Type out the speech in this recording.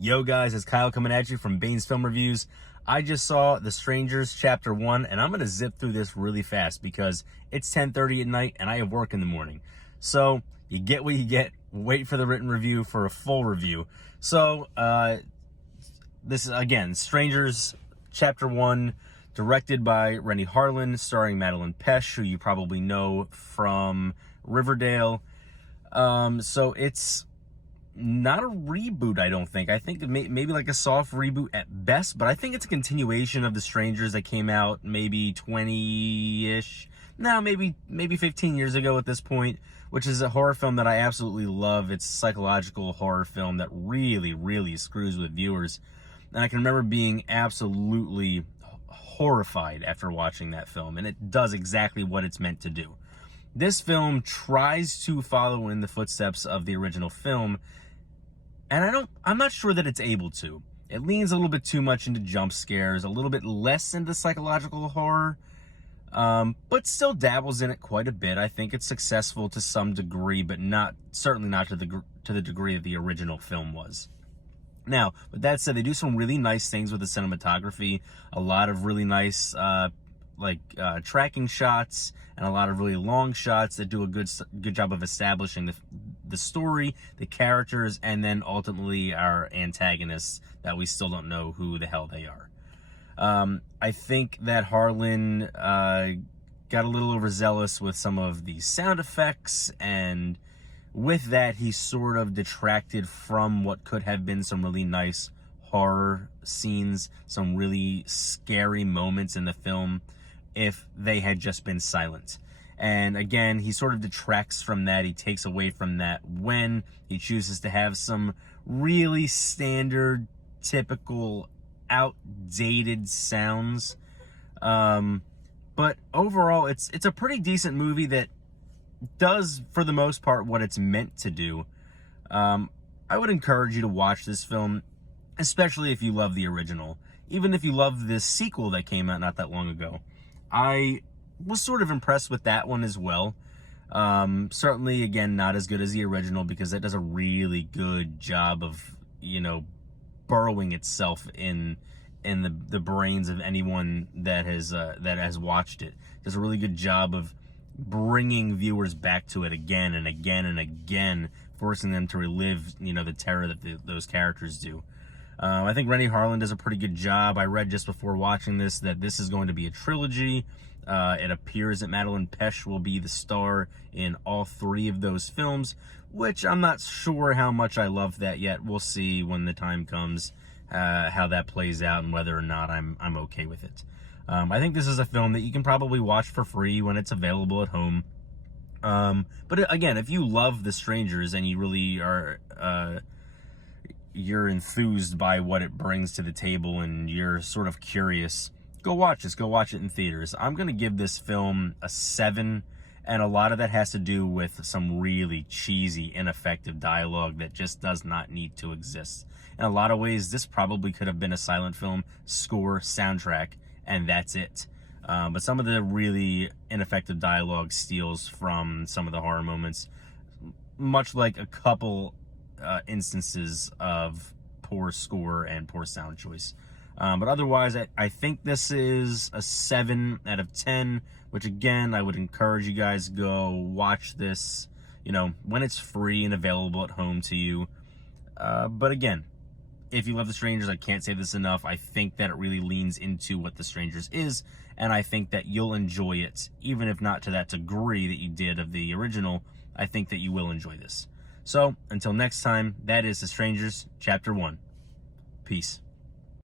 Yo guys, it's Kyle coming at you from Bane's Film Reviews. I just saw The Strangers Chapter 1, and I'm going to zip through this really fast because it's 10:30 at night and I have work in the morning. So, you get what you get. Wait for the written review for a full review. So, this is, again, Strangers Chapter 1, directed by Renny Harlin, starring Madelaine Petsch, who you probably know from Riverdale. So it's not a reboot, I don't think. I think maybe like a soft reboot at best, but I think it's a continuation of The Strangers that came out maybe 20-ish, no, maybe 15 years ago at this point, which is a horror film that I absolutely love. It's a psychological horror film that really, really screws with viewers. And I can remember being absolutely horrified after watching that film, and it does exactly what it's meant to do. This film tries to follow in the footsteps of the original film, and I'm not sure that it's able to. It leans a little bit too much into jump scares, a little bit less into psychological horror, but still dabbles in it quite a bit. I think it's successful to some degree, but certainly not to the degree that the original film was. Now, with that said, they do some really nice things with the cinematography, a lot of really nice tracking shots and a lot of really long shots that do a good job of establishing the story, the characters, and then ultimately our antagonists that we still don't know who the hell they are. I think that Harlin got a little overzealous with some of the sound effects, and with that he sort of detracted from what could have been some really nice horror scenes, some really scary moments in the film if they had just been silent. And again, he sort of detracts from that. He takes away from that when he chooses to have some really standard, typical, outdated sounds. But overall, it's a pretty decent movie that does, for the most part, what it's meant to do. I would encourage you to watch this film, especially if you love the original. Even if you love this sequel that came out not that long ago. I was sort of impressed with that one as well. Certainly, again, not as good as the original because it does a really good job of, burrowing itself in the brains of anyone that has watched it. It does a really good job of bringing viewers back to it again and again and again, forcing them to relive, the terror that those characters do. I think Renny Harlin does a pretty good job. I read just before watching this that this is going to be a trilogy. It appears that Madelaine Petsch will be the star in all three of those films, which I'm not sure how much I love that yet. We'll see when the time comes how that plays out and whether or not I'm okay with it. I think this is a film that you can probably watch for free when it's available at home. But again, if you love The Strangers and you really are you're enthused by what it brings to the table and you're sort of curious, go watch this. Go watch it in theaters. I'm going to give this film a 7, and a lot of that has to do with some really cheesy, ineffective dialogue that just does not need to exist. In a lot of ways, this probably could have been a silent film, score, soundtrack, and that's it. But some of the really ineffective dialogue steals from some of the horror moments, much like a couple instances of poor score and poor sound choice. But otherwise, I think this is a 7 out of 10, which again, I would encourage you guys go watch this, when it's free and available at home to you. But again, if you love The Strangers, I can't say this enough. I think that it really leans into what The Strangers is, and I think that you'll enjoy it, even if not to that degree that you did of the original. I think that you will enjoy this. So, until next time, that is The Strangers, Chapter 1. Peace.